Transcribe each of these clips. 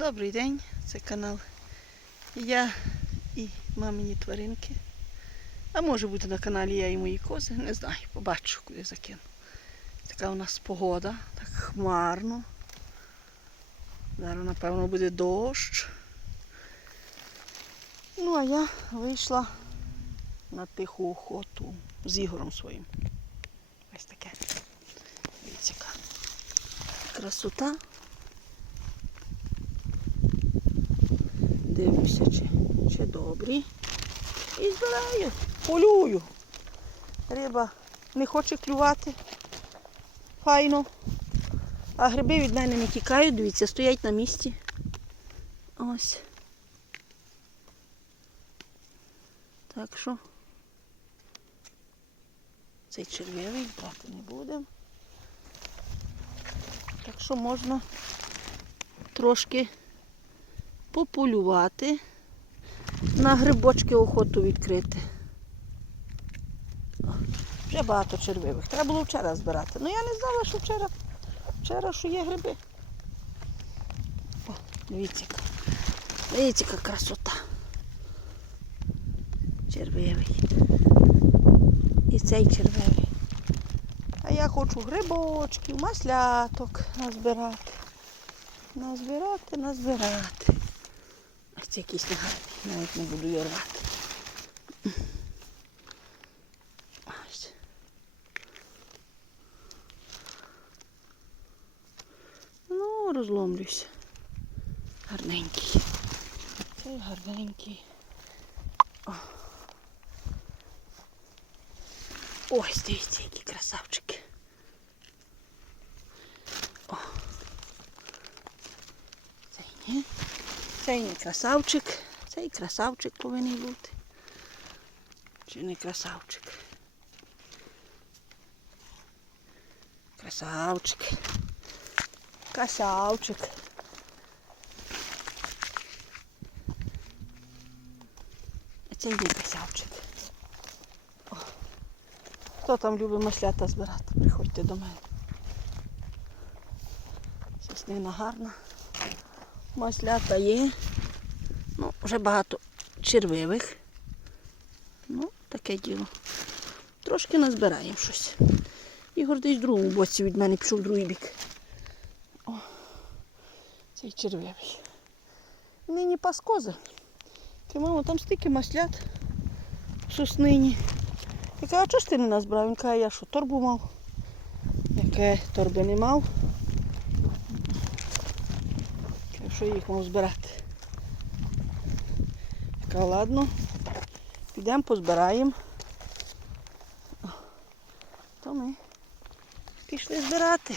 Добрий день, це канал. Я і мамині тваринки. А може бути на каналі я і мої кози, не знаю, побачу, куди закину. Така у нас погода, так хмарно. Зараз, напевно, буде дощ. Ну, а я вийшла на тиху охоту з Ігорем своїм. Ось таке. Дивіться, красота. Дивлюся, чи, чи добрі. І збираю, полюю. Риба не хоче клювати. Файно. А гриби від мене не тікають, дивіться, стоять на місці. Ось. Так що цей червивий брати не будемо. Так що можна трошки пополювати, на грибочки охоту відкрити. Вже багато червивих. Треба було вчора збирати. Ну я не знала, що вчора, вчора що є гриби. О, дивіться. Дивіться, яка красота. Червивий. І цей червивий. А я хочу грибочків, масляток назбирати. Назбирати, назбирати. Це якийсь негарний, навіть не буду його рвати. Ось. Ну, розломлюся. Гарненький. Цей гарненький. О. Ось, дивіться, які красавчики. О. Цей ні. Цей не красавчик. Цей красавчик повинен бути. Чи не красавчик? Красавчик. Красавчик. А цей не красавчик. О. Хто там любить маслята збирати? Приходьте до мене. Соснина гарна. Маслята є. Ну, вже багато червивих. Ну, таке діло. Трошки назбираємо щось. Ігор десь в другому боці від мене пішов другий бік. О, цей червивий. Нині паскози. Мамо, там стільки маслят соснині. Я кажу, а чого ж ти не назбирав? Він каже, я що, торбу мав? Яке торби не мав. Що їх збирати? Така, ладно. Підемо позбираємо. То ми пішли збирати.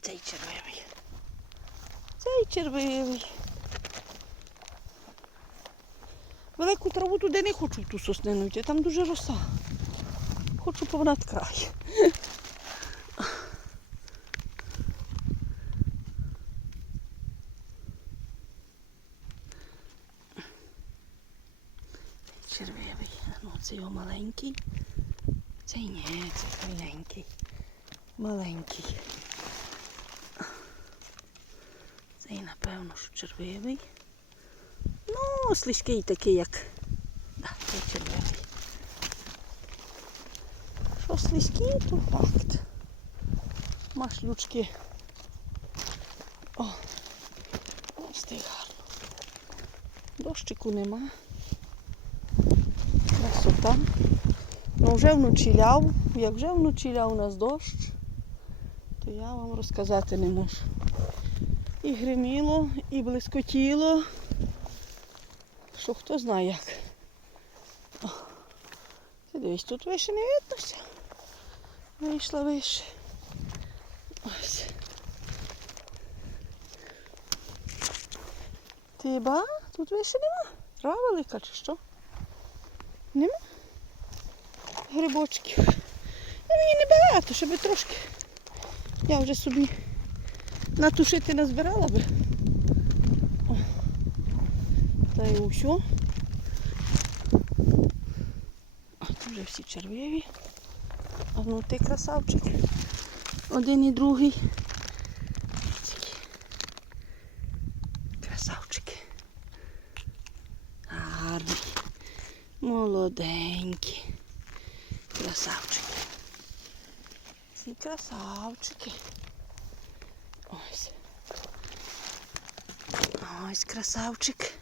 Цей червивий. Цей червивий. Велику траву туди не хочу ту соснину йти, там дуже роса. Хочу понад край. Червивий. Ну, це його маленький. Цей ні, це маленький. Маленький. Цей, напевно, що червивий. Ну, слизький такий, як. Да, цей червивий. Що слизький, то факт. Машлючки. О, ось цей гарно. Дощику нема красота. Ну вже вночі ляв, як вже вночі ляв у нас дощ, то я вам розказати не можу. І гриміло, і блискотіло, що хто знає як. Ти дивись, тут вище не виднося. Вийшла вище. Ось. Ти ба, тут вище нема. Трава велика чи що? Нема грибочків. Ну, Мені небагато, щоб трошки. Я вже собі натушити назбирала би. О. Та й усьо. А тут вже всі червиві. А ну ти красавчик. Один і другий. Такі. Гарний. Молоденький красавчики. Красавчики! Ось. Ось красавчик.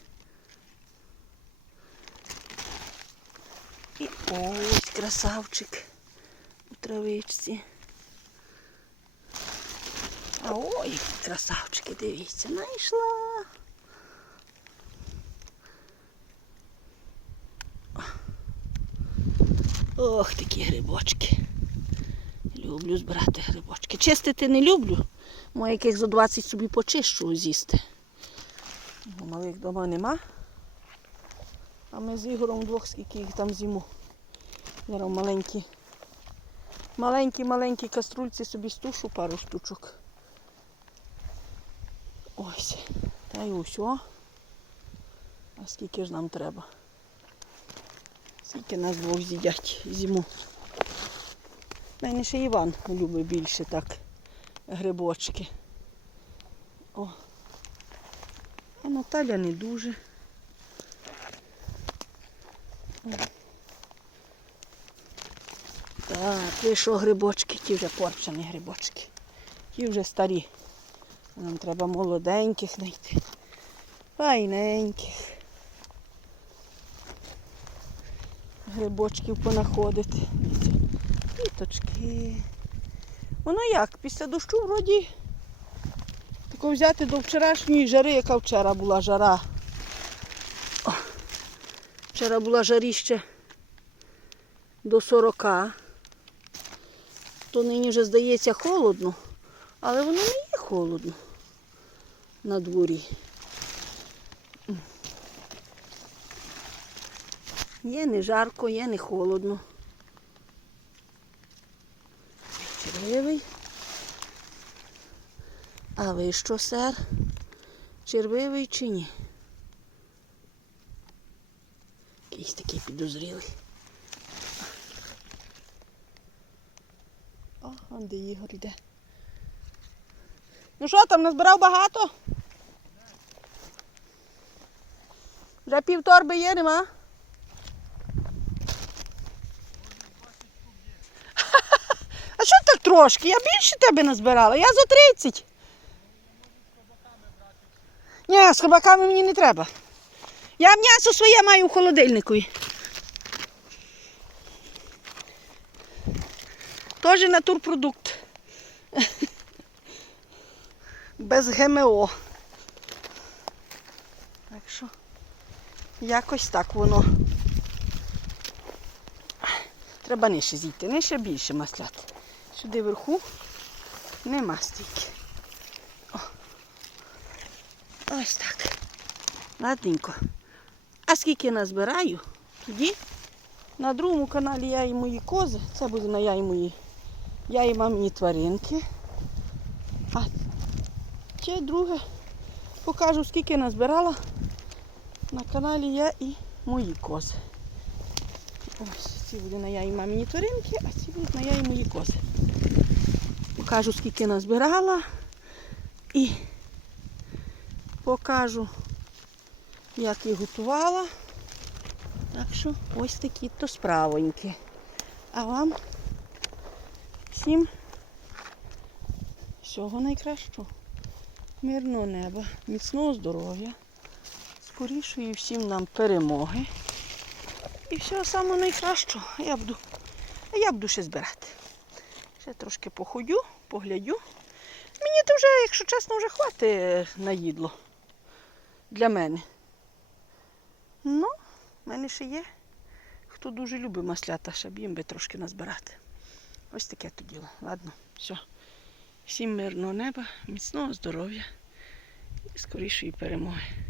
І ось красавчик у травичці. Ой, красавчики, дивіться, знайшла. Ох, такі грибочки. Люблю збирати грибочки. Чистити не люблю. Може, яких за 20 собі почищу з'їсти. Малих вдома нема. А ми з Ігорем вдвох скільки їх там з'їмо. Зараз маленькі. Маленькі-маленькі каструльці собі стушу пару штучок. Ось. Та й усьо. А скільки ж нам треба? Скільки нас двох з'їдять зиму. У мене ще Іван любить більше так грибочки. О. А Наталя не дуже. Так, ви що грибочки, ті вже порчені грибочки. Ті вже старі. Нам треба молоденьких знайти. Файненьких. Грибочків понаходити. Квіточки. Воно як? Після дощу вроді тако взяти до вчорашньої жари, яка вчора була жара. О, вчора була жаріще до 40. То нині вже здається холодно, але воно не є холодно на дворі. Є не жарко, є не холодно. Червивий. А ви що, сер? Червивий чи ні? Якийсь такий підозрілий. О, он де Ігор йде. Ну що там, назбирав багато? Вже пів торби є, нема? А що так трошки? Я більше тебе назбирала, я за 30. Ні, з хабаками мені не треба. Я м'ясо своє маю у холодильнику. Теж натурпродукт. Без ГМО. Так що якось так воно. Треба нижче зійти, нижче більше масляти. Сюди вверху нема стільки. О. Ось так. Ладненько. А скільки назбираю, тоді на другому каналі я і мої кози. Це буде на я і мої. Я і мамині тваринки. А ще друге покажу, скільки назбирала. На каналі я і мої кози. Ось, ці будуть на я і мамині тваринки, а ці будуть на я і мої кози. Покажу, скільки назбирала. І покажу, як їх готувала. Так що ось такі то справоньки. А вам всім всього найкращого. Мирного неба, міцного здоров'я, скорішої всім нам перемоги. І всього самого найкращого. Я буду, я буду ще збирати. Ще трошки походю, поглядю. Мені то вже, якщо чесно, вже хватить на їдло для мене. Ну, в мене ще є. Хто дуже любить маслята, щоб їм би трошки назбирати. Ось таке то діло. Ладно, все. Всім мирного неба, міцного здоров'я і скорішої перемоги.